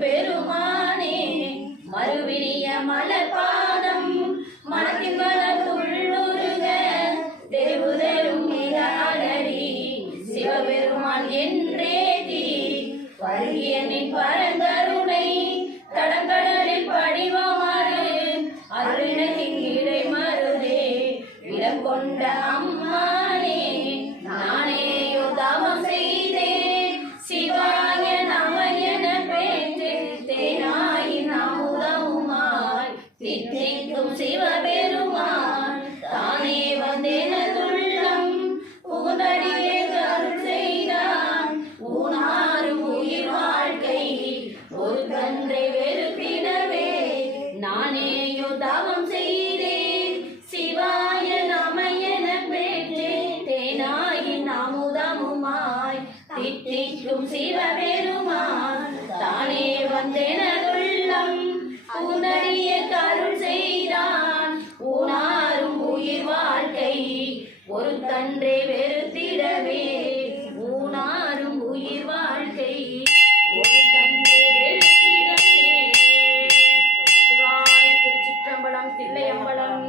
பெருமானே மறுவினிய மலர் பாதம் மனத்தின் மலத்துள்ளுருக தெருவு அலறி சிவபெருமான் என்றேதி வருகிய நீ பரந்தருணை தடங்கடலில் படிவமாறு அருணகின் இடை மருதே இடம் கொண்ட அம்மா தித்திக்கும் சிவபெருமான் தானே வந்தெனதுள்ளம் புகுதடியே கருள் செய்தான். ஊனாரும் உயிர் வாழ்க்கை ஒரு கன்றை வெறுப்பினவே. நானேயோ தவம் செய்தேன். சிவாய நம என தேனாயின் அமுதமுமாய் தித்திக்கும் சிவபெருமான் தன்றே வெறுத்திடவே. ஊனாரும் உயிர் வாழ்க்கை. தன்றே வெறுத்திடவே. திருச்சிற்றம்பலம் தில்லையம்பலம்